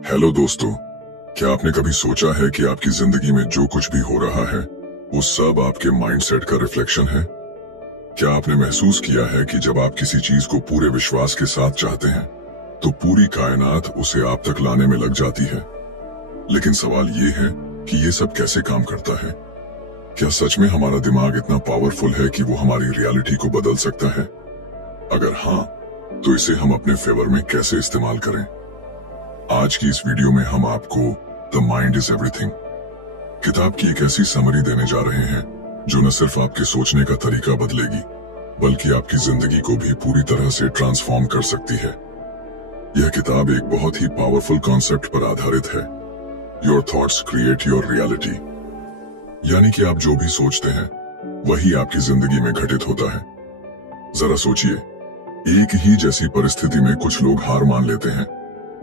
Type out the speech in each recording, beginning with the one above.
Hello दोस्तों, क्या आपने कभी सोचा है कि आपकी जिंदगी में जो कुछ भी हो रहा है वो सब आपके माइंडसेट का रिफ्लेक्शन है? क्या आपने महसूस किया है कि जब आप किसी चीज को पूरे विश्वास के साथ चाहते हैं तो पूरी कायनात उसे आप तक लाने में लग जाती है? लेकिन सवाल ये है कि ये सब कैसे काम करता है? क्या सच में हमारा दिमाग इतना पावरफुल है कि वो हमारी रियलिटी को बदल सकता है? अगर हाँ, तो इसे हम अपने फेवर में कैसे इस्तेमाल करें? आज की इस वीडियो में हम आपको द माइंड इज एवरीथिंग किताब की एक ऐसी समरी देने जा रहे हैं जो न सिर्फ आपके सोचने का तरीका बदलेगी बल्कि आपकी जिंदगी को भी पूरी तरह से ट्रांसफॉर्म कर सकती है। यह किताब एक बहुत ही पावरफुल कॉन्सेप्ट पर आधारित है, your thoughts create your reality. यानी कि आप जो भी सोचते हैं वही आपकी जिंदगी में घटित होता है। जरा सोचिए, एक ही जैसी परिस्थिति में कुछ लोग हार मान लेते हैं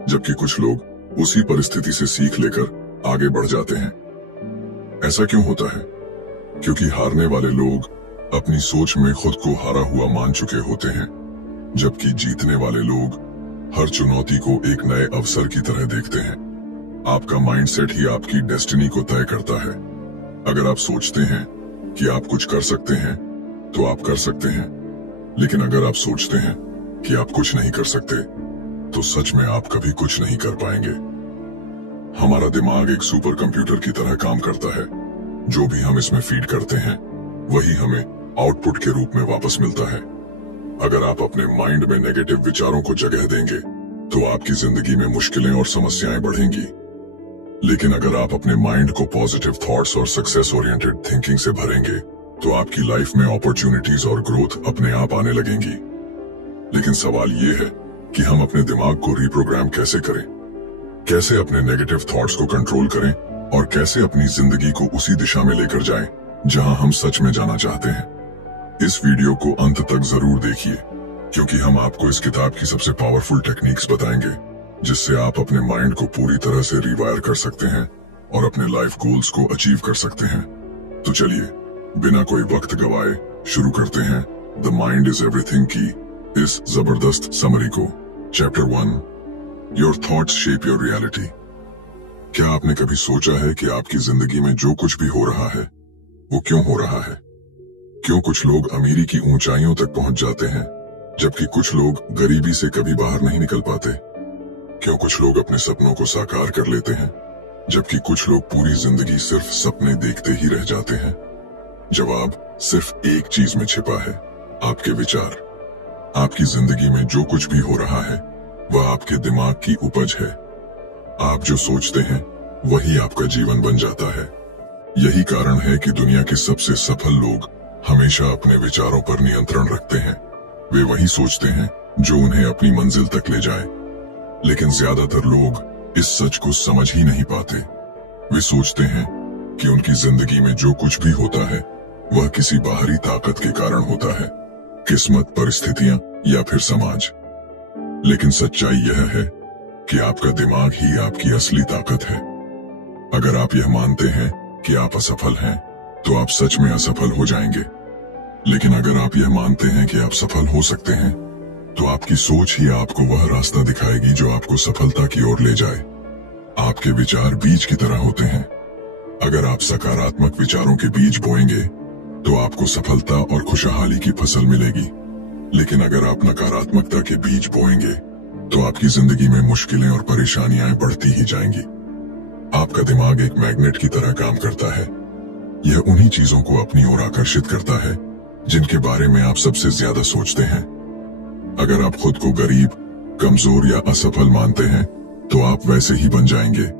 जबकि कुछ लोग उसी परिस्थिति से सीख लेकर आगे बढ़ जाते हैं। ऐसा क्यों होता है? क्योंकि हारने वाले लोग अपनी सोच में खुद को हारा हुआ मान चुके होते हैं, जबकि जीतने वाले लोग हर चुनौती को एक नए अवसर की तरह देखते हैं। आपका माइंडसेट ही आपकी डेस्टिनी को तय करता है। अगर आप सोचते हैं कि आप कुछ कर सकते हैं तो आप कर सकते हैं, लेकिन अगर आप सोचते हैं कि आप कुछ नहीं कर सकते तो सच में आप कभी कुछ नहीं कर पाएंगे। हमारा दिमाग एक सुपर कंप्यूटर की तरह काम करता है। जो भी हम इसमें फीड करते हैं वही हमें आउटपुट के रूप में वापस मिलता है। अगर आप अपने माइंड में नेगेटिव विचारों को जगह देंगे तो आपकी जिंदगी में मुश्किलें और समस्याएं बढ़ेंगी। लेकिन अगर आप अपने माइंड को पॉजिटिव थॉट्स और सक्सेस ओरिएंटेड थिंकिंग से भरेंगे तो आपकी लाइफ में अपॉर्चुनिटीज और ग्रोथ अपने आप आने लगेंगी। लेकिन सवाल ये है कि हम अपने दिमाग को रिप्रोग्राम कैसे करें, कैसे अपने नेगेटिव थॉट्स को कंट्रोल करें और कैसे अपनी जिंदगी को उसी दिशा में लेकर जाएं जहां हम सच में जाना चाहते हैं। इस वीडियो को अंत तक जरूर देखिए, क्योंकि हम आपको इस किताब की सबसे पावरफुल टेक्निक्स बताएंगे जिससे आप अपने माइंड को पूरी तरह से रिवायर कर सकते हैं और अपने लाइफ गोल्स को अचीव कर सकते हैं। तो चलिए बिना कोई वक्त गवाए शुरू करते हैं द माइंड इज एवरीथिंग की इस जबरदस्त समरी को। Chapter 1, your thoughts shape your reality. क्या आपने कभी सोचा है कि आपकी जिंदगी में जो कुछ भी हो रहा है वो क्यों हो रहा है? क्यों कुछ लोग अमीरी की ऊंचाइयों तक पहुंच जाते हैं जबकि कुछ लोग गरीबी से कभी बाहर नहीं निकल पाते? क्यों कुछ लोग अपने सपनों को साकार कर लेते हैं जबकि कुछ लोग पूरी जिंदगी सिर्फ सपने देखते ही रह जाते हैं? जवाब सिर्फ एक चीज में छिपा है, आपके विचार। आपकी जिंदगी में जो कुछ भी हो रहा है वह आपके दिमाग की उपज है। आप जो सोचते हैं वही आपका जीवन बन जाता है। यही कारण है कि दुनिया के सबसे सफल लोग हमेशा अपने विचारों पर नियंत्रण रखते हैं। वे वही सोचते हैं जो उन्हें अपनी मंजिल तक ले जाए। लेकिन ज्यादातर लोग इस सच को समझ ही नहीं पाते। वे सोचते हैं कि उनकी जिंदगी में जो कुछ भी होता है वह किसी बाहरी ताकत के कारण होता है, किस्मत, परिस्थितियां या फिर समाज। लेकिन सच्चाई यह है कि आपका दिमाग ही आपकी असली ताकत है। अगर आप यह मानते हैं कि आप असफल हैं तो आप सच में असफल हो जाएंगे। लेकिन अगर आप यह मानते हैं कि आप सफल हो सकते हैं तो आपकी सोच ही आपको वह रास्ता दिखाएगी जो आपको सफलता की ओर ले जाए। आपके विचार बीज की तरह होते हैं। अगर आप सकारात्मक विचारों के बीज बोएंगे तो आपको सफलता और खुशहाली की फसल मिलेगी। लेकिन अगर आप नकारात्मकता के बीज बोएंगे तो आपकी जिंदगी में मुश्किलें और परेशानियां बढ़ती ही जाएंगी। आपका दिमाग एक मैग्नेट की तरह काम करता है। यह उन्हीं चीजों को अपनी ओर आकर्षित करता है जिनके बारे में आप सबसे ज्यादा सोचते हैं। अगर आप खुद को गरीब, कमजोर या असफल मानते हैं तो आप वैसे ही बन जाएंगे।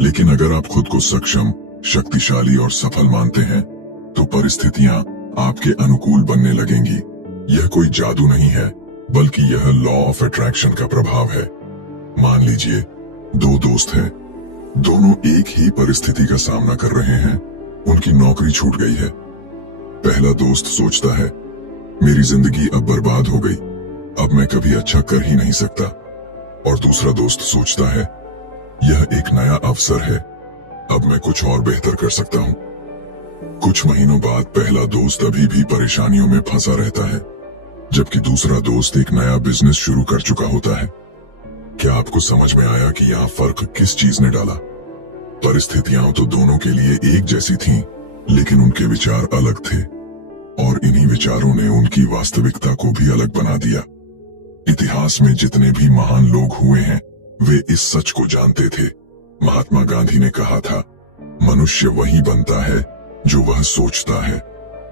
लेकिन अगर आप खुद को सक्षम, शक्तिशाली और सफल मानते हैं तो परिस्थितियां आपके अनुकूल बनने लगेंगी। यह कोई जादू नहीं है, बल्कि यह लॉ ऑफ अट्रैक्शन का प्रभाव है। मान लीजिए दो दोस्त हैं, दोनों एक ही परिस्थिति का सामना कर रहे हैं। उनकी नौकरी छूट गई है। पहला दोस्त सोचता है, मेरी जिंदगी अब बर्बाद हो गई, अब मैं कभी अच्छा कर ही नहीं सकता। और दूसरा दोस्त सोचता है, यह एक नया अवसर है, अब मैं कुछ और बेहतर कर सकता हूँ। कुछ महीनों बाद पहला दोस्त अभी भी परेशानियों में फंसा रहता है, जबकि दूसरा दोस्त एक नया बिजनेस शुरू कर चुका होता है। क्या आपको समझ में आया कि यहाँ फर्क किस चीज ने डाला? परिस्थितियां तो दोनों के लिए एक जैसी थीं, लेकिन उनके विचार अलग थे और इन्हीं विचारों ने उनकी वास्तविकता को भी अलग बना दिया। इतिहास में जितने भी महान लोग हुए हैं वे इस सच को जानते थे। महात्मा गांधी ने कहा था, मनुष्य वही बनता है जो वह सोचता है।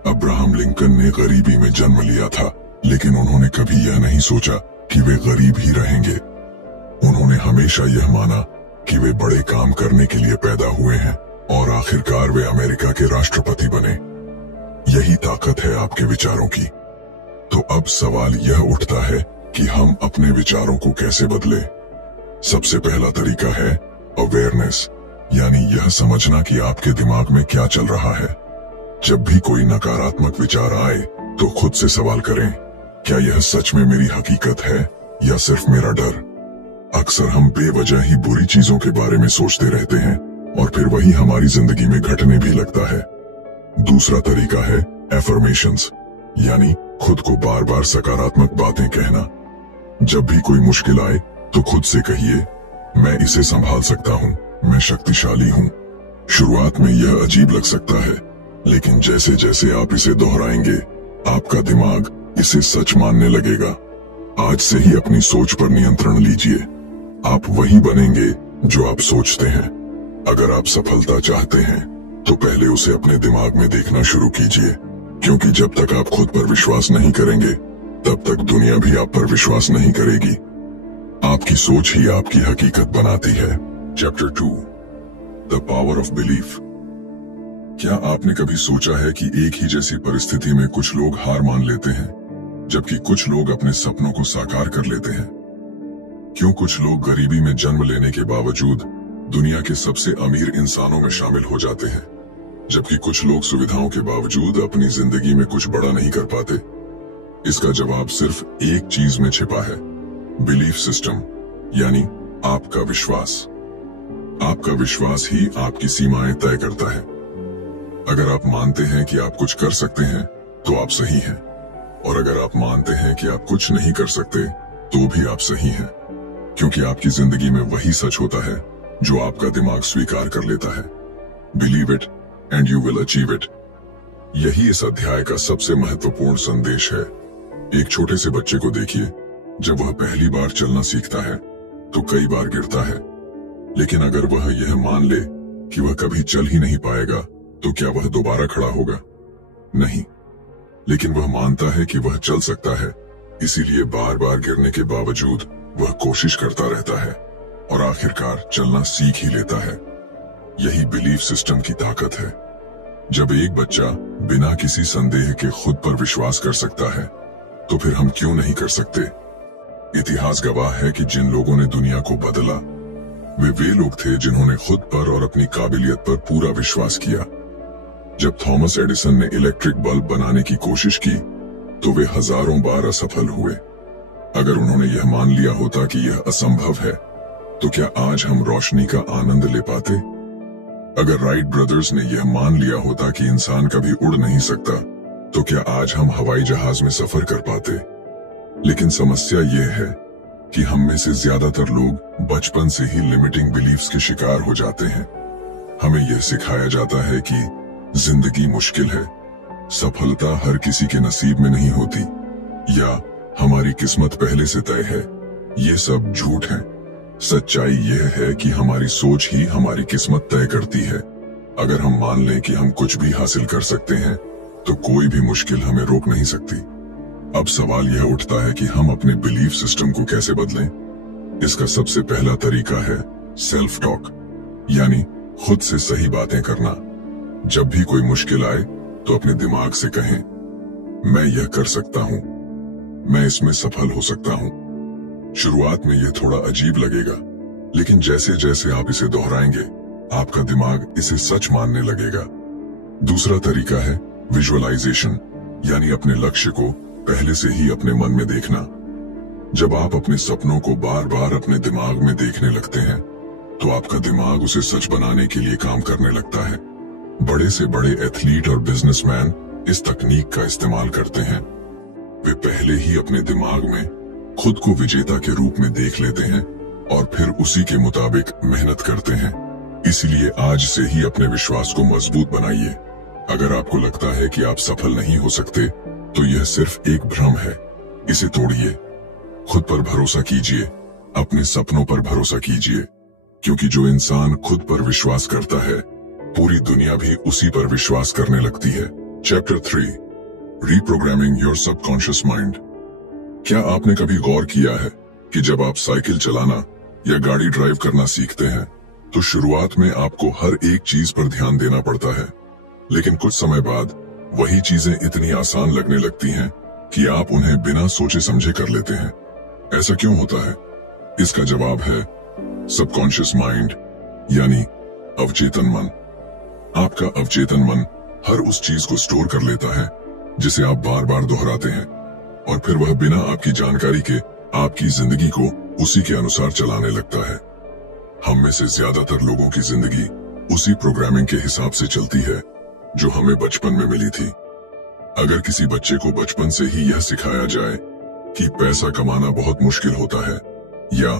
अब्राहम लिंकन ने गरीबी में जन्म लिया था, लेकिन उन्होंने कभी यह नहीं सोचा कि वे गरीब ही रहेंगे। उन्होंने हमेशा यह माना कि वे बड़े काम करने के लिए पैदा हुए हैं और आखिरकार वे अमेरिका के राष्ट्रपति बने। यही ताकत है आपके विचारों की। तो अब सवाल यह उठता है कि हम अपने विचारों को कैसे बदलें। सबसे पहला तरीका है अवेयरनेस, यानी यह समझना कि आपके दिमाग में क्या चल रहा है। जब भी कोई नकारात्मक विचार आए तो खुद से सवाल करें, क्या यह सच में मेरी हकीकत है या सिर्फ मेरा डर? अक्सर हम बेवजह ही बुरी चीजों के बारे में सोचते रहते हैं और फिर वही हमारी जिंदगी में घटने भी लगता है। दूसरा तरीका है एफर्मेशंस, यानी खुद को बार बार सकारात्मक बातें कहना। जब भी कोई मुश्किल आए तो खुद से कहिए, मैं इसे संभाल सकता हूँ, मैं शक्तिशाली हूँ। शुरुआत में यह अजीब लग सकता है, लेकिन जैसे जैसे आप इसे दोहराएंगे आपका दिमाग इसे सच मानने लगेगा। आज से ही अपनी सोच पर नियंत्रण लीजिए। आप वही बनेंगे जो आप सोचते हैं। अगर आप सफलता चाहते हैं तो पहले उसे अपने दिमाग में देखना शुरू कीजिए, क्योंकि जब तक आप खुद पर विश्वास नहीं करेंगे तब तक दुनिया भी आप पर विश्वास नहीं करेगी। आपकी सोच ही आपकी हकीकत बनाती है। Chapter 2, the power of belief. क्या आपने कभी सोचा है कि एक ही जैसी परिस्थिति में कुछ लोग हार मान लेते हैं जबकि कुछ लोग अपने सपनों को साकार कर लेते हैं? क्यों कुछ लोग गरीबी में जन्म लेने के बावजूद दुनिया के सबसे अमीर इंसानों में शामिल हो जाते हैं, जबकि कुछ लोग सुविधाओं के बावजूद अपनी जिंदगी में कुछ बड़ा नहीं कर पाते? इसका जवाब सिर्फ एक चीज में छिपा है, बिलीफ सिस्टम, यानी आपका विश्वास। आपका विश्वास ही आपकी सीमाएं तय करता है। अगर आप मानते हैं कि आप कुछ कर सकते हैं तो आप सही हैं, और अगर आप मानते हैं कि आप कुछ नहीं कर सकते तो भी आप सही हैं, क्योंकि आपकी जिंदगी में वही सच होता है जो आपका दिमाग स्वीकार कर लेता है। Believe it and you will achieve it. यही इस अध्याय का सबसे महत्वपूर्ण संदेश है। एक छोटे से बच्चे को देखिए, जब वह पहली बार चलना सीखता है तो कई बार गिरता है, लेकिन अगर वह यह मान ले कि वह कभी चल ही नहीं पाएगा तो क्या वह दोबारा खड़ा होगा? नहीं, लेकिन वह मानता है कि वह चल सकता है, इसीलिए बार बार गिरने के बावजूद वह कोशिश करता रहता है और आखिरकार चलना सीख ही लेता है। यही बिलीफ सिस्टम की ताकत है। जब एक बच्चा बिना किसी संदेह के खुद पर विश्वास कर सकता है तो फिर हम क्यों नहीं कर सकते? इतिहास गवाह है कि जिन लोगों ने दुनिया को बदला वे लोग थे जिन्होंने खुद पर और अपनी काबिलियत पर पूरा विश्वास किया। जब थॉमस एडिसन ने इलेक्ट्रिक बल्ब बनाने की कोशिश की तो वे हजारों बार असफल हुए। अगर उन्होंने यह मान लिया होता कि यह असंभव है तो क्या आज हम रोशनी का आनंद ले पाते? अगर राइट ब्रदर्स ने यह मान लिया होता कि इंसान कभी उड़ नहीं सकता तो क्या आज हम हवाई जहाज में सफर कर पाते? लेकिन समस्या यह है कि हम में से ज्यादातर लोग बचपन से ही लिमिटिंग बिलीफ्स के शिकार हो जाते हैं। हमें यह सिखाया जाता है कि जिंदगी मुश्किल है, सफलता हर किसी के नसीब में नहीं होती, या हमारी किस्मत पहले से तय है। ये सब झूठ है। सच्चाई यह है कि हमारी सोच ही हमारी किस्मत तय करती है। अगर हम मान लें कि हम कुछ भी हासिल कर सकते हैं तो कोई भी मुश्किल हमें रोक नहीं सकती। अब सवाल यह उठता है कि हम अपने बिलीफ सिस्टम को कैसे बदलें। इसका सबसे पहला तरीका है सेल्फ टॉक, यानी खुद से सही बातें करना। जब भी कोई मुश्किल आए तो अपने दिमाग से कहें, मैं यह कर सकता हूं, मैं इसमें सफल हो सकता हूं। शुरुआत में यह थोड़ा अजीब लगेगा, लेकिन जैसे जैसे आप इसे दोहराएंगे आपका दिमाग इसे सच मानने लगेगा। दूसरा तरीका है विजुअलाइजेशन, यानी अपने लक्ष्य को पहले से ही अपने मन में देखना। जब आप अपने सपनों को बार बार अपने दिमाग में देखने लगते हैं तो आपका दिमाग उसे सच बनाने के लिए काम करने लगता है। बड़े से बड़े एथलीट और बिजनेसमैन इस तकनीक का इस्तेमाल करते हैं। वे पहले ही अपने दिमाग में खुद को विजेता के रूप में देख लेते हैं और फिर उसी के मुताबिक मेहनत करते हैं। इसलिए आज से ही अपने विश्वास को मजबूत बनाइए। अगर आपको लगता है कि आप सफल नहीं हो सकते, तो यह सिर्फ एक भ्रम है। इसे तोड़िए, खुद पर भरोसा कीजिए, अपने सपनों पर भरोसा कीजिए, क्योंकि जो इंसान खुद पर विश्वास करता है, पूरी दुनिया भी उसी पर विश्वास करने लगती है। Chapter 3, reprogramming your subconscious mind. क्या आपने कभी गौर किया है कि जब आप साइकिल चलाना या गाड़ी ड्राइव करना सीखते हैं, तो शुरुआत में आपको हर एक चीज पर ध्यान देना पड़ता है, लेकिन कुछ समय बाद वही चीजें इतनी आसान लगने लगती हैं कि आप उन्हें बिना सोचे समझे कर लेते हैं। ऐसा क्यों होता है? इसका जवाब है सबकॉन्शियस माइंड, यानी अवचेतन मन। आपका अवचेतन मन हर उस चीज को स्टोर कर लेता है जिसे आप बार बार दोहराते हैं, और फिर वह बिना आपकी जानकारी के आपकी जिंदगी को उसी के अनुसार चलाने लगता है। हम में से ज्यादातर लोगों की जिंदगी उसी प्रोग्रामिंग के हिसाब से चलती है जो हमें बचपन में मिली थी। अगर किसी बच्चे को बचपन से ही यह सिखाया जाए कि पैसा कमाना बहुत मुश्किल होता है या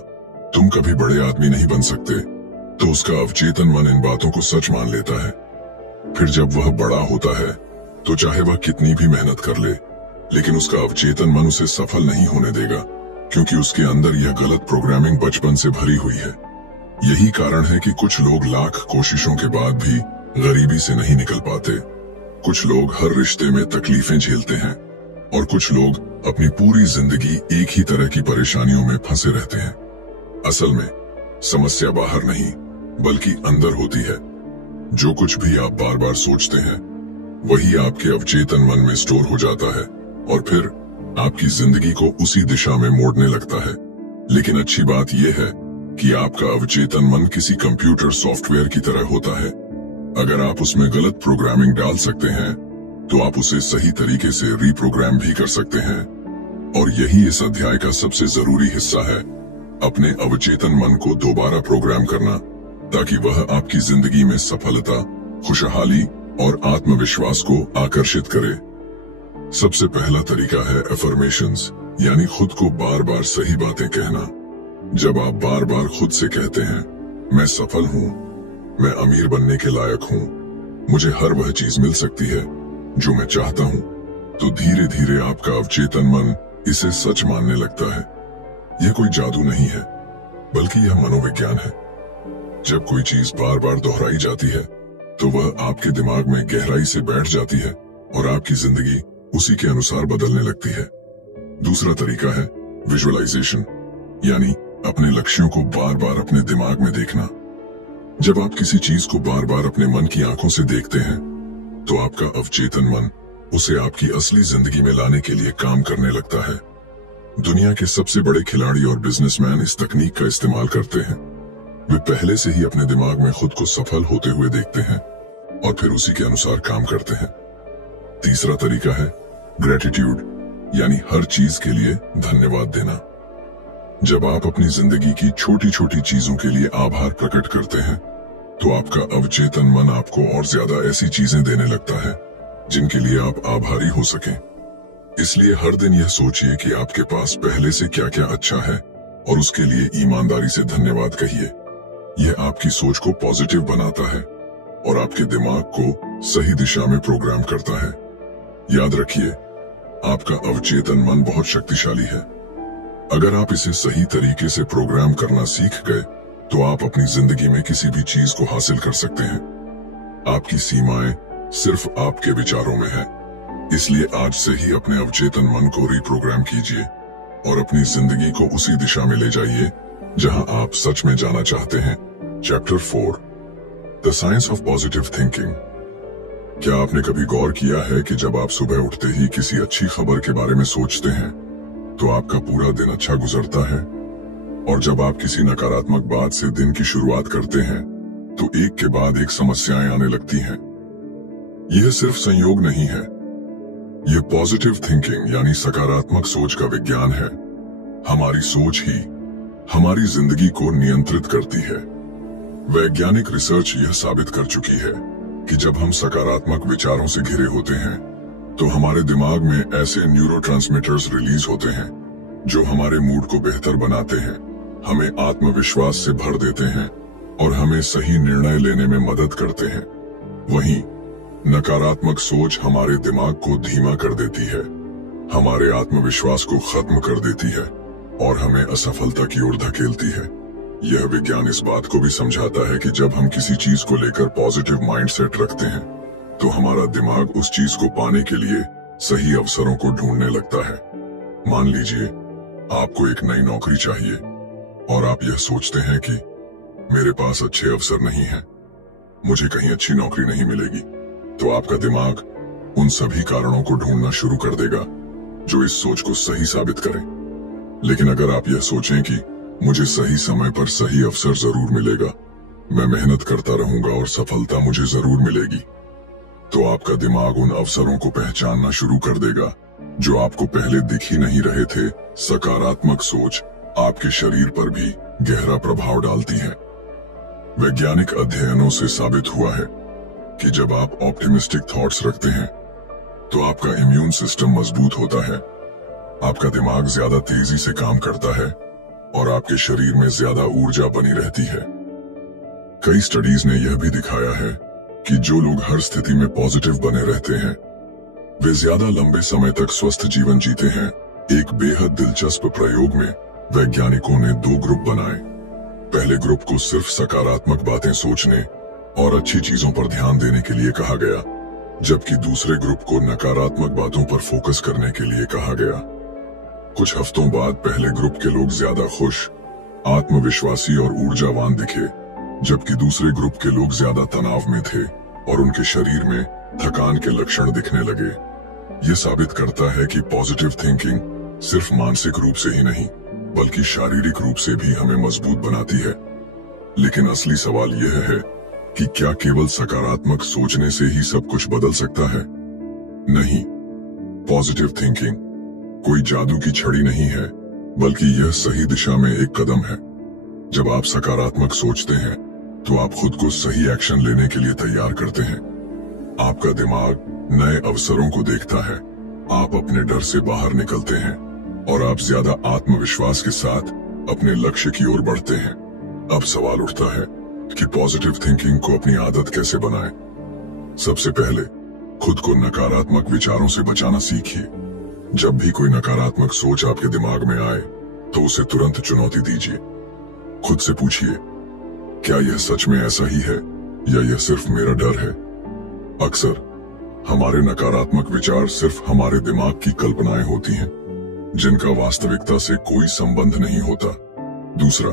तुम कभी बड़े आदमी नहीं बन सकते, तो उसका अवचेतन मन इन बातों को सच मान लेता है। फिर जब वह बड़ा होता है, तो चाहे वह कितनी भी मेहनत कर ले, लेकिन उसका अवचेतन मन उसे सफल नहीं होने देगा, क्योंकि उसके अंदर यह गलत प्रोग्रामिंग बचपन से भरी हुई है। यही कारण है कि कुछ लोग लाख कोशिशों के बाद भी गरीबी से नहीं निकल पाते। कुछ लोग हर रिश्ते में तकलीफें झेलते हैं, और कुछ लोग अपनी पूरी जिंदगी एक ही तरह की परेशानियों में फंसे रहते हैं। असल में समस्या बाहर नहीं, बल्कि अंदर होती है। जो कुछ भी आप बार बार सोचते हैं, वही आपके अवचेतन मन में स्टोर हो जाता है, और फिर आपकी जिंदगी को उसी दिशा में मोड़ने लगता है। लेकिन अच्छी बात यह है कि आपका अवचेतन मन किसी कंप्यूटर सॉफ्टवेयर की तरह होता है। अगर आप उसमें गलत प्रोग्रामिंग डाल सकते हैं, तो आप उसे सही तरीके से रीप्रोग्राम भी कर सकते हैं। और यही इस अध्याय का सबसे जरूरी हिस्सा है, अपने अवचेतन मन को दोबारा प्रोग्राम करना, ताकि वह आपकी जिंदगी में सफलता, खुशहाली और आत्मविश्वास को आकर्षित करे। सबसे पहला तरीका है अफर्मेशंस, यानी खुद को बार बार सही बातें कहना। जब आप बार बार खुद से कहते हैं, मैं सफल हूँ, मैं अमीर बनने के लायक हूँ, मुझे हर वह चीज मिल सकती है जो मैं चाहता हूँ, तो धीरे धीरे आपका अवचेतन मन इसे सच मानने लगता है। यह कोई जादू नहीं है, बल्कि यह मनोविज्ञान है। जब कोई चीज बार बार दोहराई जाती है, तो वह आपके दिमाग में गहराई से बैठ जाती है और आपकी जिंदगी उसी के अनुसार बदलने लगती है। दूसरा तरीका है विजुअलाइजेशन, यानी अपने लक्ष्यों को बार बार अपने दिमाग में देखना। जब आप किसी चीज को बार बार अपने मन की आंखों से देखते हैं, तो आपका अवचेतन मन उसे आपकी असली जिंदगी में लाने के लिए काम करने लगता है। दुनिया के सबसे बड़े खिलाड़ी और बिजनेसमैन इस तकनीक का इस्तेमाल करते हैं। वे पहले से ही अपने दिमाग में खुद को सफल होते हुए देखते हैं और फिर उसी के अनुसार काम करते हैं। तीसरा तरीका है ग्रेटिट्यूड, यानी हर चीज के लिए धन्यवाद देना। जब आप अपनी जिंदगी की छोटी छोटी चीजों के लिए आभार प्रकट करते हैं, तो आपका अवचेतन मन आपको और ज्यादा ऐसी चीजें देने लगता है जिनके लिए आप आभारी हो सकें। इसलिए हर दिन यह सोचिए कि आपके पास पहले से क्या क्या अच्छा है और उसके लिए ईमानदारी से धन्यवाद कहिए। यह आपकी सोच को पॉजिटिव बनाता है और आपके दिमाग को सही दिशा में प्रोग्राम करता है। याद रखिए, आपका अवचेतन मन बहुत शक्तिशाली है। अगर आप इसे सही तरीके से प्रोग्राम करना सीख गए, तो आप अपनी जिंदगी में किसी भी चीज को हासिल कर सकते हैं। आपकी सीमाएं सिर्फ आपके विचारों में है। इसलिए आज से ही अपने अवचेतन मन को रीप्रोग्राम कीजिए और अपनी जिंदगी को उसी दिशा में ले जाइए जहां आप सच में जाना चाहते हैं। Chapter 4, the science of positive thinking. क्या आपने कभी गौर किया है कि जब आप सुबह उठते ही किसी अच्छी खबर के बारे में सोचते हैं, तो आपका पूरा दिन अच्छा गुजरता है, और जब आप किसी नकारात्मक बात से दिन की शुरुआत करते हैं, तो एक के बाद एक समस्याएं आने लगती हैं। यह सिर्फ संयोग नहीं है, यह पॉजिटिव थिंकिंग यानी सकारात्मक सोच का विज्ञान है। हमारी सोच ही हमारी जिंदगी को नियंत्रित करती है। वैज्ञानिक रिसर्च यह साबित कर चुकी है कि जब हम सकारात्मक विचारों से घिरे होते हैं, तो हमारे दिमाग में ऐसे न्यूरोट्रांसमीटर्स रिलीज होते हैं जो हमारे मूड को बेहतर बनाते हैं हमें आत्मविश्वास से भर देते हैं और हमें सही निर्णय लेने में मदद करते हैं। वहीं नकारात्मक सोच हमारे दिमाग को धीमा कर देती है, हमारे आत्मविश्वास को खत्म कर देती है और हमें असफलता की ओर धकेलती है। यह विज्ञान इस बात को भी समझाता है कि जब हम किसी चीज को लेकर पॉजिटिव माइंडसेट रखते हैं तो हमारा दिमाग उस चीज को पाने के लिए सही अवसरों को ढूंढने लगता है। मान लीजिए आपको एक नई नौकरी चाहिए और आप यह सोचते हैं कि मेरे पास अच्छे अवसर नहीं है, मुझे कहीं अच्छी नौकरी नहीं मिलेगी, तो आपका दिमाग उन सभी कारणों को ढूंढना शुरू कर देगा जो इस सोच को सही साबित करें। लेकिन अगर आप यह सोचें कि मुझे सही समय पर सही अवसर जरूर मिलेगा, मैं मेहनत करता रहूंगा और सफलता मुझे जरूर मिलेगी, तो आपका दिमाग उन अवसरों को पहचानना शुरू कर देगा जो आपको पहले दिख ही नहीं रहे थे। सकारात्मक सोच आपके शरीर पर भी गहरा प्रभाव डालती है। वैज्ञानिक अध्ययनों से साबित हुआ है कि जब आप ऑप्टिमिस्टिक थॉट्स रखते हैं तो आपका इम्यून सिस्टम मजबूत होता है, आपका दिमाग ज्यादा तेजी से काम करता है और आपके शरीर में ज्यादा ऊर्जा बनी रहती है। कई स्टडीज ने यह भी दिखाया है कि जो लोग हर स्थिति में पॉजिटिव बने रहते हैं वे ज्यादा लंबे समय तक स्वस्थ जीवन जीते हैं। एक बेहद दिलचस्प प्रयोग में वैज्ञानिकों ने 2 ग्रुप बनाए। पहले ग्रुप को सिर्फ सकारात्मक बातें सोचने और अच्छी चीजों पर ध्यान देने के लिए कहा गया, जबकि दूसरे ग्रुप को नकारात्मक बातों पर फोकस करने के लिए कहा गया। कुछ हफ्तों बाद पहले ग्रुप के लोग ज्यादा खुश, आत्मविश्वासी और ऊर्जावान दिखे, जबकि दूसरे ग्रुप के लोग ज्यादा तनाव में थे और उनके शरीर में थकान के लक्षण दिखने लगे। यह साबित करता है कि पॉजिटिव थिंकिंग सिर्फ मानसिक रूप से ही नहीं बल्कि शारीरिक रूप से भी हमें मजबूत बनाती है। लेकिन असली सवाल यह है कि क्या केवल सकारात्मक सोचने से ही सब कुछ बदल सकता है? नहीं, पॉजिटिव थिंकिंग कोई जादू की छड़ी नहीं है, बल्कि यह सही दिशा में एक कदम है। जब आप सकारात्मक सोचते हैं तो आप खुद को सही एक्शन लेने के लिए तैयार करते हैं। आपका दिमाग नए अवसरों को देखता है, आप अपने डर से बाहर निकलते हैं और आप ज्यादा आत्मविश्वास के साथ अपने लक्ष्य की ओर बढ़ते हैं। अब सवाल उठता है कि पॉजिटिव थिंकिंग को अपनी आदत कैसे बनाएं? सबसे पहले खुद को नकारात्मक विचारों से बचाना सीखिए। जब भी कोई नकारात्मक सोच आपके दिमाग में आए तो उसे तुरंत चुनौती दीजिए। खुद से पूछिए, क्या यह सच में ऐसा ही है या यह सिर्फ मेरा डर है? अक्सर हमारे नकारात्मक विचार सिर्फ हमारे दिमाग की कल्पनाएं होती हैं, जिनका वास्तविकता से कोई संबंध नहीं होता। दूसरा,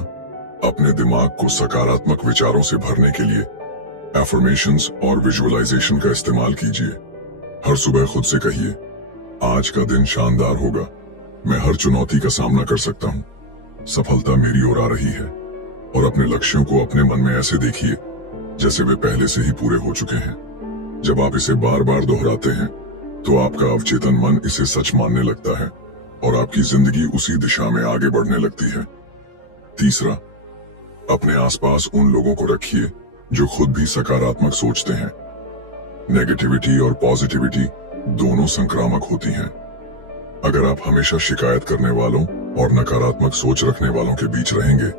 अपने दिमाग को सकारात्मक विचारों से भरने के लिए एफर्मेशंस और विजुअलाइजेशन का इस्तेमाल कीजिए। हर सुबह खुद से कहिए, आज का दिन शानदार होगा, मैं हर चुनौती का सामना कर सकता हूँ, सफलता मेरी ओर आ रही है। और अपने लक्ष्यों को अपने मन में ऐसे देखिए जैसे वे पहले से ही पूरे हो चुके हैं। जब आप इसे बार बार दोहराते हैं तो आपका अवचेतन मन इसे सच मानने लगता है और आपकी जिंदगी उसी दिशा में आगे बढ़ने लगती है। तीसरा, अपने आसपास उन लोगों को रखिए जो खुद भी सकारात्मक सोचते हैं। नेगेटिविटी और पॉजिटिविटी दोनों संक्रामक होती हैं। अगर आप हमेशा शिकायत करने वालों और नकारात्मक सोच रखने वालों के बीच रहेंगे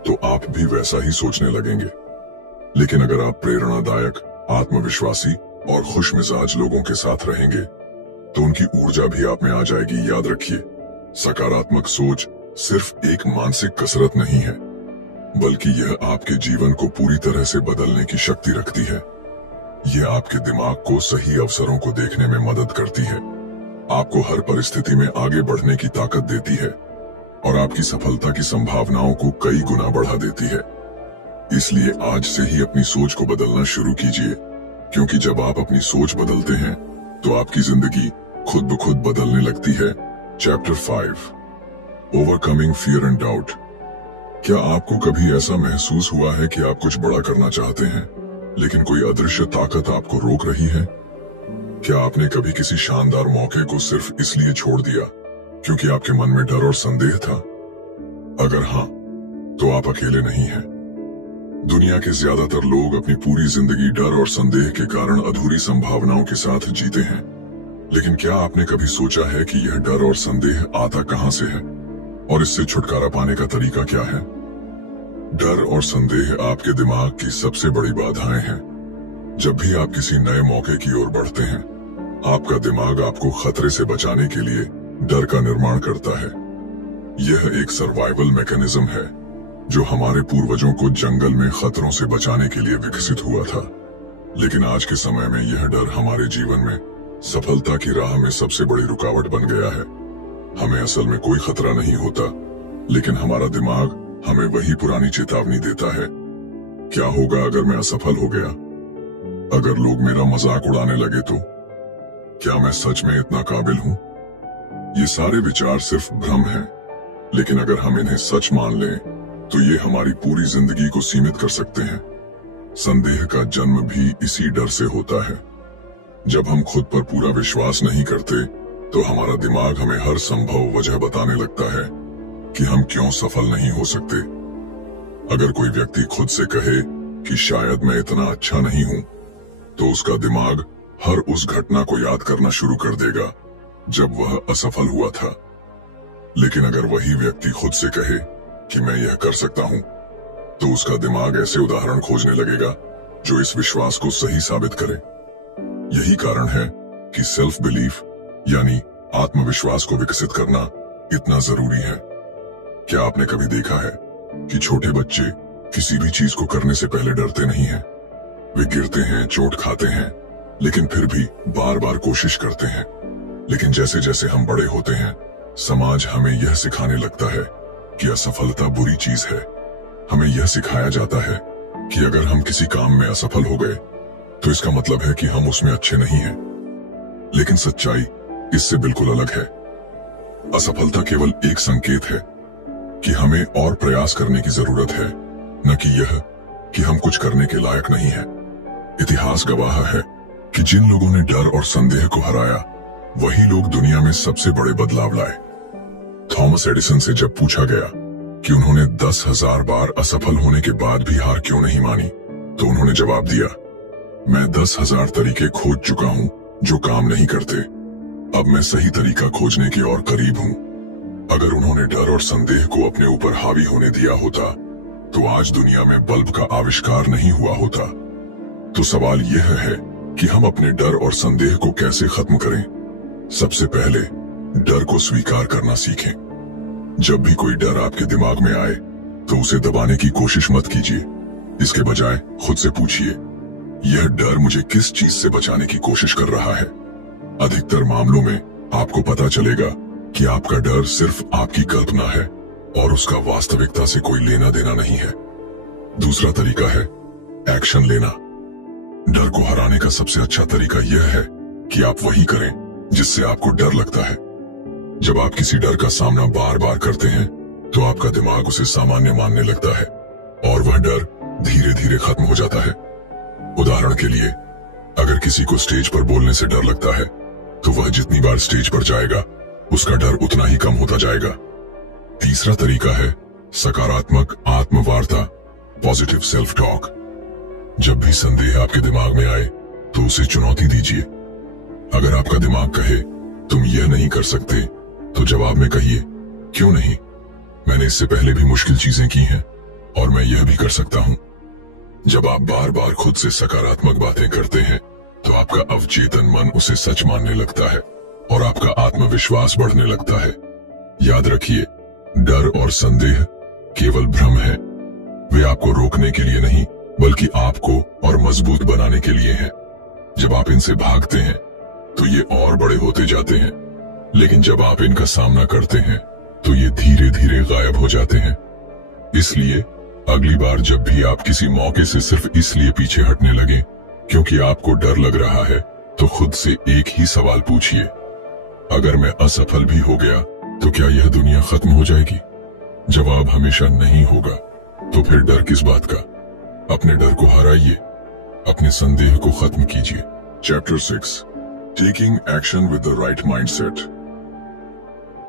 तो आप भी वैसा ही सोचने लगेंगे। लेकिन अगर आप प्रेरणादायक, आत्मविश्वासी और खुश मिजाज लोगों के साथ रहेंगे तो उनकी ऊर्जा भी आप में आ जाएगी। याद रखिए, सकारात्मक सोच सिर्फ एक मानसिक कसरत नहीं है, बल्कि यह आपके जीवन को पूरी तरह से बदलने की शक्ति रखती है। यह आपके दिमाग को सही अवसरों को देखने में मदद करती है, आपको हर परिस्थिति में आगे बढ़ने की ताकत देती है और आपकी सफलता की संभावनाओं को कई गुना बढ़ा देती है। इसलिए आज से ही अपनी सोच को बदलना शुरू कीजिए, क्योंकि जब आप अपनी सोच बदलते हैं तो आपकी जिंदगी खुद ब खुद बदलने लगती है। Chapter 5, overcoming fear and doubt. क्या आपको कभी ऐसा महसूस हुआ है कि आप कुछ बड़ा करना चाहते हैं लेकिन कोई अदृश्य ताकत आपको रोक रही है? क्या आपने कभी किसी शानदार मौके को सिर्फ इसलिए छोड़ दिया क्योंकि आपके मन में डर और संदेह था? अगर हाँ, तो आप अकेले नहीं हैं। दुनिया के ज्यादातर लोग अपनी पूरी जिंदगी डर और संदेह के कारण अधूरी संभावनाओं के साथ जीते हैं। लेकिन क्या आपने कभी सोचा है कि यह डर और संदेह आता कहां से है और इससे छुटकारा पाने का तरीका क्या है? डर और संदेह आपके दिमाग की सबसे बड़ी बाधाएं हैं। जब भी आप किसी नए मौके की ओर बढ़ते हैं, आपका दिमाग आपको खतरे से बचाने के लिए डर का निर्माण करता है। यह एक सर्वाइवल मैकेनिज्म है जो हमारे पूर्वजों को जंगल में खतरों से बचाने के लिए विकसित हुआ था। लेकिन आज के समय में यह डर हमारे जीवन में सफलता की राह में सबसे बड़ी रुकावट बन गया है। हमें असल में कोई खतरा नहीं होता, लेकिन हमारा दिमाग हमें वही पुरानी चेतावनी देता है। क्या होगा अगर मैं असफल हो गया? अगर लोग मेरा मजाक उड़ाने लगे तो? क्या मैं सच में इतना काबिल हूं? ये सारे विचार सिर्फ भ्रम हैं, लेकिन अगर हम इन्हें सच मान लें तो ये हमारी पूरी जिंदगी को सीमित कर सकते हैं। संदेह का जन्म भी इसी डर से होता है। जब हम खुद पर पूरा विश्वास नहीं करते तो हमारा दिमाग हमें हर संभव वजह बताने लगता है कि हम क्यों सफल नहीं हो सकते। अगर कोई व्यक्ति खुद से कहे कि शायद मैं इतना अच्छा नहीं हूं, तो उसका दिमाग हर उस घटना को याद करना शुरू कर देगा जब वह असफल हुआ था। लेकिन अगर वही व्यक्ति खुद से कहे कि मैं यह कर सकता हूं, तो उसका दिमाग ऐसे उदाहरण खोजने लगेगा जो इस विश्वास को सही साबित करे। यही कारण है कि सेल्फ बिलीफ यानी आत्मविश्वास को विकसित करना इतना जरूरी है। क्या आपने कभी देखा है कि छोटे बच्चे किसी भी चीज को करने से पहले डरते नहीं हैं? वे गिरते हैं, चोट खाते हैं, लेकिन फिर भी बार बार कोशिश करते हैं। लेकिन जैसे जैसे हम बड़े होते हैं, समाज हमें यह सिखाने लगता है कि असफलता बुरी चीज है। हमें यह सिखाया जाता है कि अगर हम किसी काम में असफल हो गए तो इसका मतलब है कि हम उसमें अच्छे नहीं हैं। लेकिन सच्चाई इससे बिल्कुल अलग है। असफलता केवल एक संकेत है कि हमें और प्रयास करने की जरूरत है, न कि यह कि हम कुछ करने के लायक नहीं हैं। इतिहास गवाह है कि जिन लोगों ने डर और संदेह को हराया, वही लोग दुनिया में सबसे बड़े बदलाव लाए। थॉमस एडिसन से जब पूछा गया कि उन्होंने 10,000 बार असफल होने के बाद भी हार क्यों नहीं मानी, तो उन्होंने जवाब दिया, मैं 10,000 तरीके खोज चुका हूं जो काम नहीं करते। अब मैं सही तरीका खोजने के और करीब हूं। अगर उन्होंने डर और संदेह को अपने ऊपर हावी होने दिया होता, तो आज दुनिया में बल्ब का आविष्कार नहीं हुआ होता। तो सवाल यह है कि हम अपने डर और संदेह को कैसे खत्म करें। सबसे पहले डर को स्वीकार करना सीखें। जब भी कोई डर आपके दिमाग में आए, तो उसे दबाने की कोशिश मत कीजिए। इसके बजाय खुद से पूछिए, यह डर मुझे किस चीज से बचाने की कोशिश कर रहा है। अधिकतर मामलों में आपको पता चलेगा कि आपका डर सिर्फ आपकी कल्पना है और उसका वास्तविकता से कोई लेना देना नहीं है। दूसरा तरीका है एक्शन लेना। डर को हराने का सबसे अच्छा तरीका यह है कि आप वही करें जिससे आपको डर लगता है। जब आप किसी डर का सामना बार बार करते हैं, तो आपका दिमाग उसे सामान्य मानने लगता है और वह डर धीरे धीरे खत्म हो जाता है। उदाहरण के लिए, अगर किसी को स्टेज पर बोलने से डर लगता है, तो वह जितनी बार स्टेज पर जाएगा, उसका डर उतना ही कम होता जाएगा। तीसरा तरीका है सकारात्मक आत्मवार्ता, पॉजिटिव सेल्फ टॉक। जब भी संदेह आपके दिमाग में आए, तो उसे चुनौती दीजिए। अगर आपका दिमाग कहे तुम यह नहीं कर सकते, तो जवाब में कहिए, क्यों नहीं? मैंने इससे पहले भी मुश्किल चीजें की हैं और मैं यह भी कर सकता हूं। जब आप बार बार खुद से सकारात्मक बातें करते हैं, तो आपका अवचेतन मन उसे सच मानने लगता है और आपका आत्मविश्वास बढ़ने लगता है। याद रखिए, डर और संदेह केवल भ्रम है। वे आपको रोकने के लिए नहीं, बल्कि आपको और मजबूत बनाने के लिए हैं। जब आप इनसे भागते हैं, तो ये और बड़े होते जाते हैं, लेकिन जब आप इनका सामना करते हैं, तो ये धीरे धीरे गायब हो जाते हैं। इसलिए अगली बार जब भी आप किसी मौके से सिर्फ इसलिए पीछे हटने लगे क्योंकि आपको डर लग रहा है, तो खुद से एक ही सवाल पूछिए, अगर मैं असफल भी हो गया, तो क्या यह दुनिया खत्म हो जाएगी? जवाब हमेशा नहीं होगा। तो फिर डर किस बात का? अपने डर को हराइए, अपने संदेह को खत्म कीजिए। Chapter 6, taking action with the right mindset.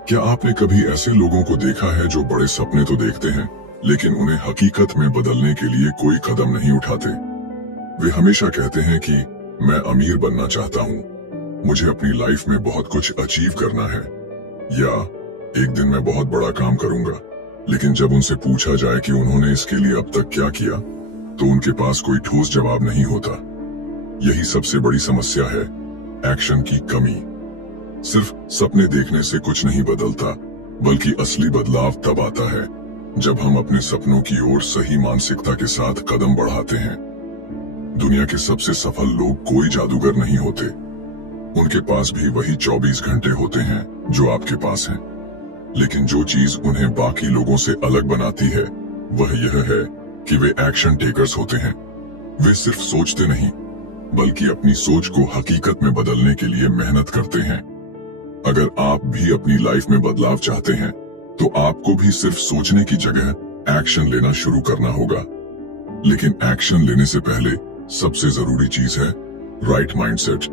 क्या आपने कभी ऐसे लोगों को देखा है जो बड़े सपने तो देखते हैं, लेकिन उन्हें हकीकत में बदलने के लिए कोई कदम नहीं उठाते? वे हमेशा कहते हैं कि मैं अमीर बनना चाहता हूं, मुझे अपनी लाइफ में बहुत कुछ अचीव करना है, या एक दिन मैं बहुत बड़ा काम करूंगा, लेकिन जब उनसे पूछा जाए कि उन्होंने इसके लिए अब तक क्या किया, तो उनके पास कोई ठोस जवाब नहीं होता। यही सबसे बड़ी समस्या है, एक्शन की कमी। सिर्फ सपने देखने से कुछ नहीं बदलता, बल्कि असली बदलाव तब आता है जब हम अपने सपनों की ओर सही मानसिकता के साथ कदम बढ़ाते हैं। दुनिया के सबसे सफल लोग कोई जादूगर नहीं होते। उनके पास भी वही 24 घंटे होते हैं जो आपके पास हैं। लेकिन जो चीज उन्हें बाकी लोगों से अलग बनाती है वह यह है कि वे एक्शन टेकर्स होते हैं। वे सिर्फ सोचते नहीं, बल्कि अपनी सोच को हकीकत में बदलने के लिए मेहनत करते हैं। अगर आप भी अपनी लाइफ में बदलाव चाहते हैं, तो आपको भी सिर्फ सोचने की जगह एक्शन लेना शुरू करना होगा। लेकिन एक्शन लेने से पहले सबसे जरूरी चीज है राइट माइंडसेट।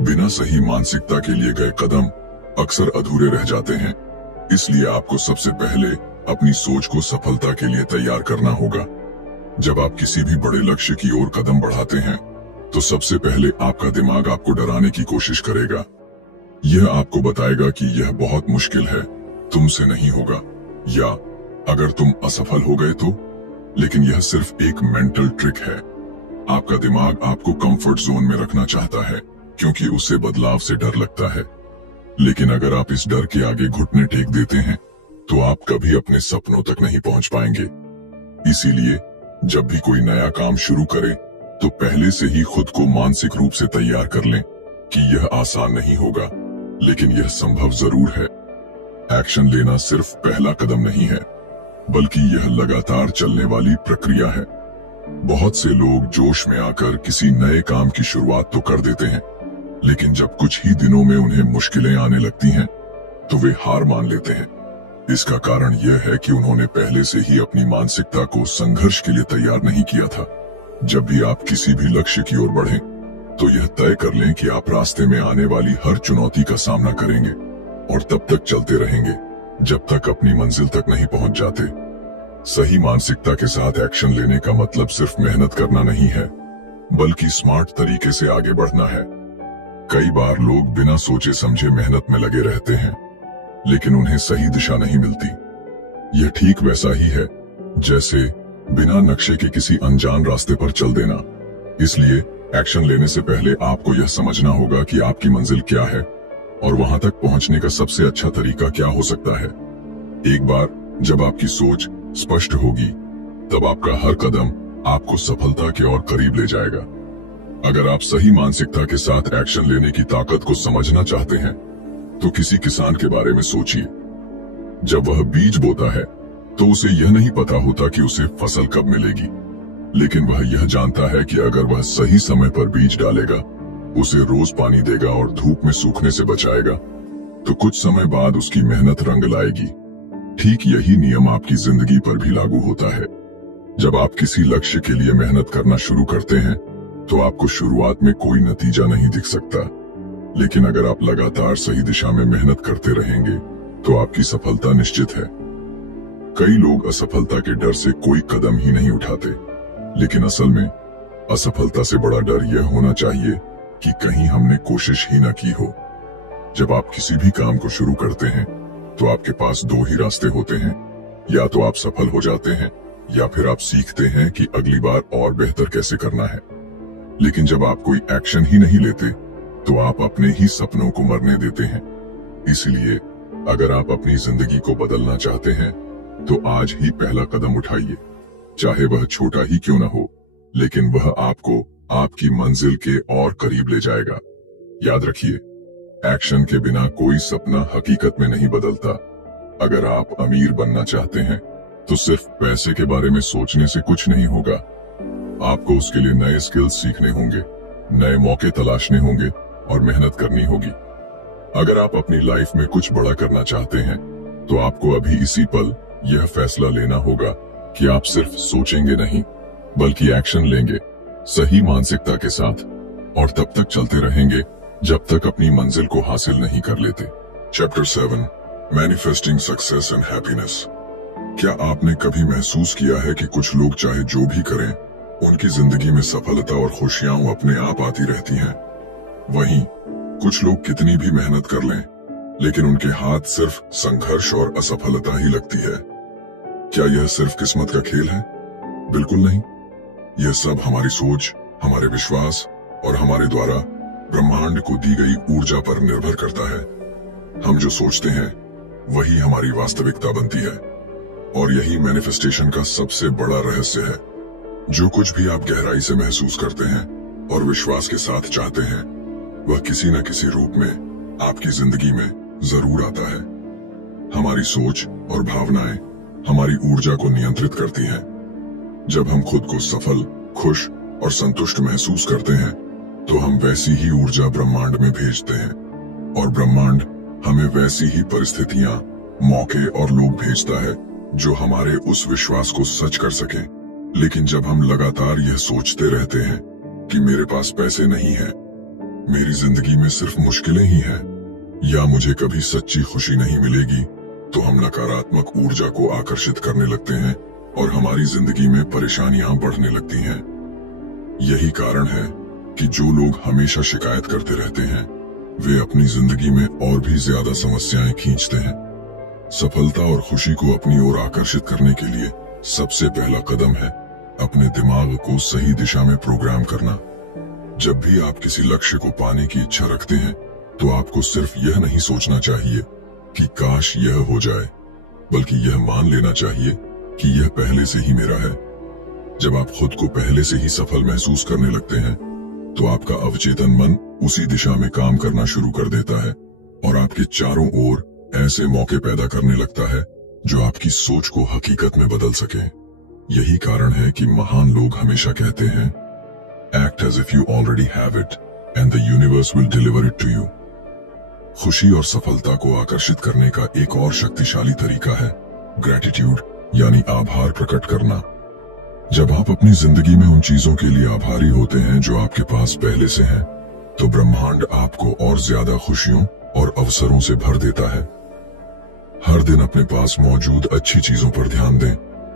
बिना सही मानसिकता के लिए गए कदम अक्सर अधूरे रह जाते हैं। इसलिए आपको सबसे पहले अपनी सोच को सफलता के लिए तैयार करना होगा। जब आप किसी भी बड़े लक्ष्य की ओर कदम बढ़ाते हैं, तो सबसे पहले आपका दिमाग आपको डराने की कोशिश करेगा। यह आपको बताएगा कि यह बहुत मुश्किल है, तुमसे नहीं होगा, या अगर तुम असफल हो गए तो। लेकिन यह सिर्फ एक मेंटल ट्रिक है। आपका दिमाग आपको कंफर्ट जोन में रखना चाहता है, क्योंकि उसे बदलाव से डर लगता है। लेकिन अगर आप इस डर के आगे घुटने टेक देते हैं, तो आप कभी अपने सपनों तक नहीं पहुंच पाएंगे। इसीलिए जब भी कोई नया काम शुरू करें, तो पहले से ही खुद को मानसिक रूप से तैयार कर लें कि यह आसान नहीं होगा, लेकिन यह संभव जरूर है। एक्शन लेना सिर्फ पहला कदम नहीं है, बल्कि यह लगातार चलने वाली प्रक्रिया है। बहुत से लोग जोश में आकर किसी नए काम की शुरुआत तो कर देते हैं, लेकिन जब कुछ ही दिनों में उन्हें मुश्किलें आने लगती हैं, तो वे हार मान लेते हैं। इसका कारण यह है कि उन्होंने पहले से ही अपनी मानसिकता को संघर्ष के लिए तैयार नहीं किया था। जब भी आप किसी भी लक्ष्य की ओर बढ़ें, तो यह तय कर लें कि आप रास्ते में आने वाली हर चुनौती का सामना करेंगे और तब तक चलते रहेंगे जब तक अपनी मंजिल तक नहीं पहुंच जाते। सही मानसिकता के साथ एक्शन लेने का मतलब सिर्फ मेहनत करना नहीं है, बल्कि स्मार्ट तरीके से आगे बढ़ना है। कई बार लोग बिना सोचे समझे मेहनत में लगे रहते हैं, लेकिन उन्हें सही दिशा नहीं मिलती। यह ठीक वैसा ही है जैसे बिना नक्शे के किसी अनजान रास्ते पर चल देना। इसलिए एक्शन लेने से पहले आपको यह समझना होगा कि आपकी मंजिल क्या है और वहां तक पहुंचने का सबसे अच्छा तरीका क्या हो सकता है। एक बार जब आपकी सोच स्पष्ट होगी, तब आपका हर कदम आपको सफलता के और करीब ले जाएगा। अगर आप सही मानसिकता के साथ एक्शन लेने की ताकत को समझना चाहते हैं, तो किसी किसान के बारे में सोचिए। जब वह बीज बोता है, तो उसे यह नहीं पता होता कि उसे फसल कब मिलेगी, लेकिन वह यह जानता है कि अगर वह सही समय पर बीज डालेगा, उसे रोज पानी देगा और धूप में सूखने से बचाएगा, तो कुछ समय बाद उसकी मेहनत रंग लाएगी। ठीक यही नियम आपकी जिंदगी पर भी लागू होता है। जब आप किसी लक्ष्य के लिए मेहनत करना शुरू करते हैं, तो आपको शुरुआत में कोई नतीजा नहीं दिख सकता, लेकिन अगर आप लगातार सही दिशा में मेहनत करते रहेंगे, तो आपकी सफलता निश्चित है। कई लोग असफलता के डर से कोई कदम ही नहीं उठाते, लेकिन असल में असफलता से बड़ा डर यह होना चाहिए कि कहीं हमने कोशिश ही न की हो। जब आप किसी भी काम को शुरू करते हैं, तो आपके पास दो ही रास्ते होते हैं। या तो आप सफल हो जाते हैं, या फिर आप सीखते हैं कि अगली बार और बेहतर कैसे करना है। लेकिन जब आप कोई एक्शन ही नहीं लेते, तो आप अपने ही सपनों को मरने देते हैं। इसलिए अगर आप अपनी जिंदगी को बदलना चाहते हैं, तो आज ही पहला कदम उठाइए। चाहे वह छोटा ही क्यों न हो, लेकिन वह आपको आपकी मंजिल के और करीब ले जाएगा। याद रखिए, एक्शन के बिना कोई सपना हकीकत में नहीं बदलता। अगर आप अमीर बनना चाहते हैं, तो सिर्फ पैसे के बारे में सोचने से कुछ नहीं होगा। आपको उसके लिए नए स्किल्स सीखने होंगे, नए मौके तलाशने होंगे और मेहनत करनी होगी। अगर आप अपनी लाइफ में कुछ बड़ा करना चाहते हैं, तो आपको अभी इसी पल यह फैसला लेना होगा कि आप सिर्फ सोचेंगे नहीं, बल्कि एक्शन लेंगे सही मानसिकता के साथ, और तब तक चलते रहेंगे जब तक अपनी मंजिल को हासिल नहीं कर लेते। Chapter 7, manifesting success and happiness. क्या आपने कभी महसूस किया है कि कुछ लोग चाहे जो भी करें, उनकी जिंदगी में सफलता और खुशियां अपने आप आती रहती हैं? वहीं कुछ लोग कितनी भी मेहनत कर लें, लेकिन उनके हाथ सिर्फ संघर्ष और असफलता ही लगती है। क्या यह सिर्फ किस्मत का खेल है? बिल्कुल नहीं। यह सब हमारी सोच, हमारे विश्वास और हमारे द्वारा ब्रह्मांड को दी गई ऊर्जा पर निर्भर करता है। हम जो सोचते हैं वही हमारी वास्तविकता बनती है, और यही मैनिफेस्टेशन का सबसे बड़ा रहस्य है। जो कुछ भी आप गहराई से महसूस करते हैं और विश्वास के साथ चाहते हैं, वह किसी न किसी रूप में आपकी जिंदगी में जरूर आता है। हमारी सोच और भावनाएं हमारी ऊर्जा को नियंत्रित करती हैं। जब हम खुद को सफल, खुश और संतुष्ट महसूस करते हैं, तो हम वैसी ही ऊर्जा ब्रह्मांड में भेजते हैं, और ब्रह्मांड हमें वैसी ही परिस्थितियां, मौके और लोग भेजता है जो हमारे उस विश्वास को सच कर सकें। लेकिन जब हम लगातार यह सोचते रहते हैं कि मेरे पास पैसे नहीं है, मेरी जिंदगी में सिर्फ मुश्किलें ही हैं, या मुझे कभी सच्ची खुशी नहीं मिलेगी, तो हम नकारात्मक ऊर्जा को आकर्षित करने लगते हैं और हमारी जिंदगी में परेशानियां बढ़ने लगती हैं। यही कारण है कि जो लोग हमेशा शिकायत करते रहते हैं, वे अपनी जिंदगी में और भी ज्यादा समस्याएं खींचते हैं। सफलता और खुशी को अपनी ओर आकर्षित करने के लिए सबसे पहला कदम है अपने दिमाग को सही दिशा में प्रोग्राम करना। जब भी आप किसी लक्ष्य को पाने की इच्छा रखते हैं, तो आपको सिर्फ यह नहीं सोचना चाहिए कि काश यह हो जाए, बल्कि यह मान लेना चाहिए कि यह पहले से ही मेरा है। जब आप खुद को पहले से ही सफल महसूस करने लगते हैं, तो आपका अवचेतन मन उसी दिशा में काम करना शुरू कर देता है और आपके चारों ओर ऐसे मौके पैदा करने लगता है जो आपकी सोच को हकीकत में बदल सके। यही कारण है कि महान लोग हमेशा कहते हैं, act as if you already have it and the universe will deliver it to you. खुशी और सफलता को आकर्षित करने का एक और शक्तिशाली तरीका है ग्रैटिट्यूड, यानी आभार प्रकट करना। जब आप अपनी जिंदगी में उन चीजों के लिए आभारी होते हैं जो आपके पास पहले से हैं, तो ब्रह्मांड आपको और ज्यादा खुशियों और अवसरों से भर देता है। हर दिन अपने पास मौजूद अच्छी चीजों पर ध्यान दें।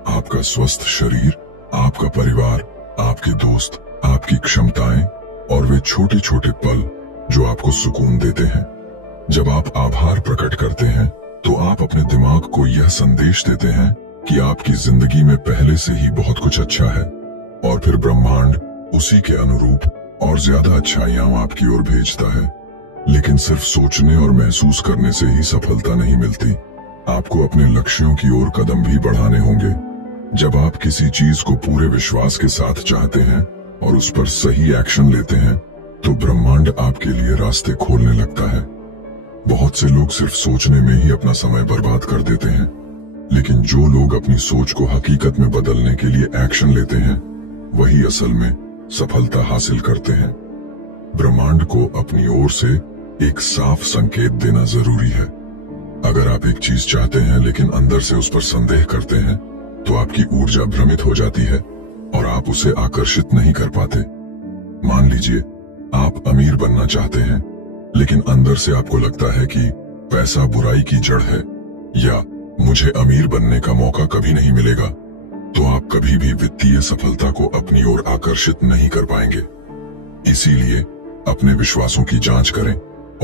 आपका स्वस्थ शरीर, आपका परिवार, आपके दोस्त, आपकी क्षमताएं और वे छोटे छोटे पल जो आपको सुकून देते हैं। जब आप आभार प्रकट करते हैं, तो आप अपने दिमाग को यह संदेश देते हैं कि आपकी जिंदगी में पहले से ही बहुत कुछ अच्छा है, और फिर ब्रह्मांड उसी के अनुरूप और ज्यादा अच्छाइयां आपकी ओर भेजता है। लेकिन सिर्फ सोचने और महसूस करने से ही सफलता नहीं मिलती। आपको अपने लक्ष्यों की ओर कदम भी बढ़ाने होंगे। जब आप किसी चीज को पूरे विश्वास के साथ चाहते हैं और उस पर सही एक्शन लेते हैं, तो ब्रह्मांड आपके लिए रास्ते खोलने लगता है। बहुत से लोग सिर्फ सोचने में ही अपना समय बर्बाद कर देते हैं, लेकिन जो लोग अपनी सोच को हकीकत में बदलने के लिए एक्शन लेते हैं, वही असल में सफलता हासिल करते हैं। ब्रह्मांड को अपनी ओर से एक साफ संकेत देना जरूरी है। अगर आप एक चीज चाहते हैं लेकिन अंदर से उस पर संदेह करते हैं, तो आपकी ऊर्जा भ्रमित हो जाती है और आप उसे आकर्षित नहीं कर पाते। मान लीजिए आप अमीर बनना चाहते हैं, लेकिन अंदर से आपको लगता है कि पैसा बुराई की जड़ है, या मुझे अमीर बनने का मौका कभी नहीं मिलेगा, तो आप कभी भी वित्तीय सफलता को अपनी ओर आकर्षित नहीं कर पाएंगे। इसीलिए अपने विश्वासों की जांच करें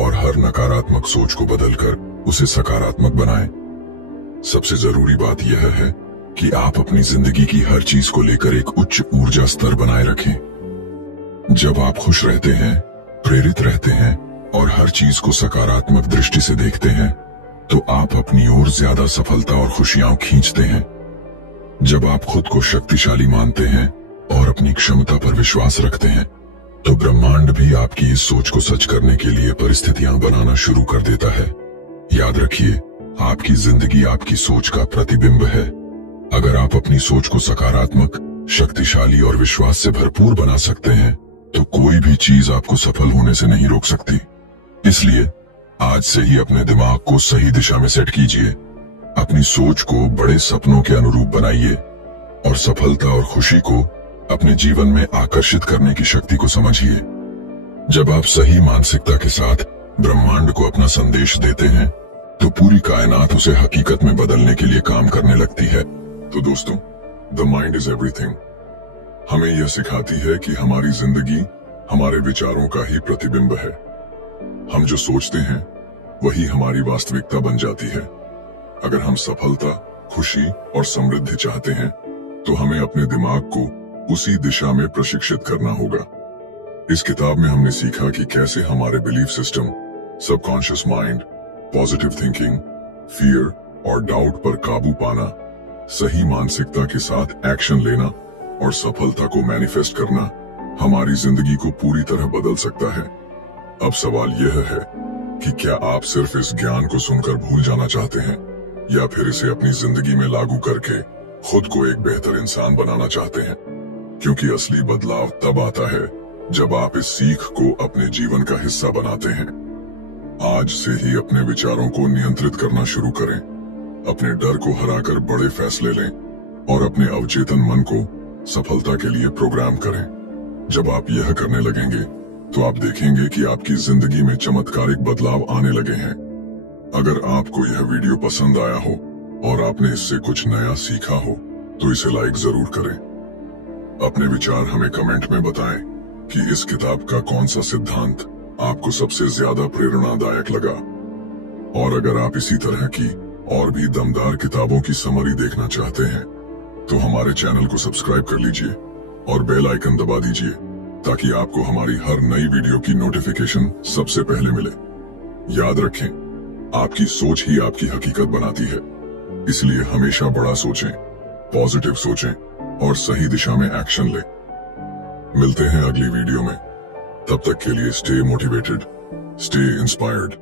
और हर नकारात्मक सोच को बदलकर उसे सकारात्मक बनाएं। सबसे जरूरी बात यह है कि आप अपनी जिंदगी की हर चीज को लेकर एक उच्च ऊर्जा स्तर बनाए रखें। जब आप खुश रहते हैं, प्रेरित रहते हैं और हर चीज को सकारात्मक दृष्टि से देखते हैं, तो आप अपनी ओर ज्यादा सफलता और खुशियां खींचते हैं। जब आप खुद को शक्तिशाली मानते हैं और अपनी क्षमता पर विश्वास रखते हैं, तो ब्रह्मांड भी आपकी इस सोच को सच करने के लिए परिस्थितियां बनाना शुरू कर देता है। याद रखिए, आपकी जिंदगी आपकी सोच का प्रतिबिंब है। अगर आप अपनी सोच को सकारात्मक, शक्तिशाली और विश्वास से भरपूर बना सकते हैं, तो कोई भी चीज आपको सफल होने से नहीं रोक सकती। इसलिए आज से ही अपने दिमाग को सही दिशा में सेट कीजिए, अपनी सोच को बड़े सपनों के अनुरूप बनाइए और सफलता और खुशी को अपने जीवन में आकर्षित करने की शक्ति को समझिए। जब आप सही मानसिकता के साथ ब्रह्मांड को अपना संदेश देते हैं, तो पूरी कायनात उसे हकीकत में बदलने के लिए काम करने लगती है। तो दोस्तों, द माइंड इज एवरीथिंग हमें यह सिखाती है कि हमारी जिंदगी हमारे विचारों का ही प्रतिबिंब है। हम जो सोचते हैं वही हमारी वास्तविकता बन जाती है। अगर हम सफलता खुशी और समृद्धि चाहते हैं तो हमें अपने दिमाग को उसी दिशा में प्रशिक्षित करना होगा। इस किताब में हमने सीखा कि कैसे हमारे belief system, subconscious mind, positive thinking, fear और डाउट पर काबू पाना, सही मानसिकता के साथ एक्शन लेना और सफलता को मैनिफेस्ट करना हमारी जिंदगी को पूरी तरह बदल सकता है। अब सवाल यह है कि क्या आप सिर्फ इस ज्ञान को सुनकर भूल जाना चाहते हैं या फिर इसे अपनी जिंदगी में लागू करके खुद को एक बेहतर इंसान बनाना चाहते हैं? क्योंकि असली बदलाव तब आता है जब आप इस सीख को अपने जीवन का हिस्सा बनाते हैं। आज से ही अपने विचारों को नियंत्रित करना शुरू करें, अपने डर को हराकर बड़े फैसले लें और अपने अवचेतन मन को सफलता के लिए प्रोग्राम करें। जब आप यह करने लगेंगे तो आप देखेंगे कि आपकी जिंदगी में चमत्कारिक बदलाव आने लगे हैं। अगर आपको यह वीडियो पसंद आया हो और आपने इससे कुछ नया सीखा हो तो इसे लाइक जरूर करें। अपने विचार हमें कमेंट में बताएं कि इस किताब का कौन सा सिद्धांत आपको सबसे ज्यादा प्रेरणादायक लगा। और अगर आप इसी तरह की और भी दमदार किताबों की समरी देखना चाहते हैं तो हमारे चैनल को सब्सक्राइब कर लीजिए और बेल आइकन दबा दीजिए ताकि आपको हमारी हर नई वीडियो की नोटिफिकेशन सबसे पहले मिले। याद रखें, आपकी सोच ही आपकी हकीकत बनाती है, इसलिए हमेशा बड़ा सोचें, पॉजिटिव सोचें और सही दिशा में एक्शन लें। मिलते हैं अगली वीडियो में, तब तक के लिए स्टे मोटिवेटेड, स्टे इंस्पायर्ड।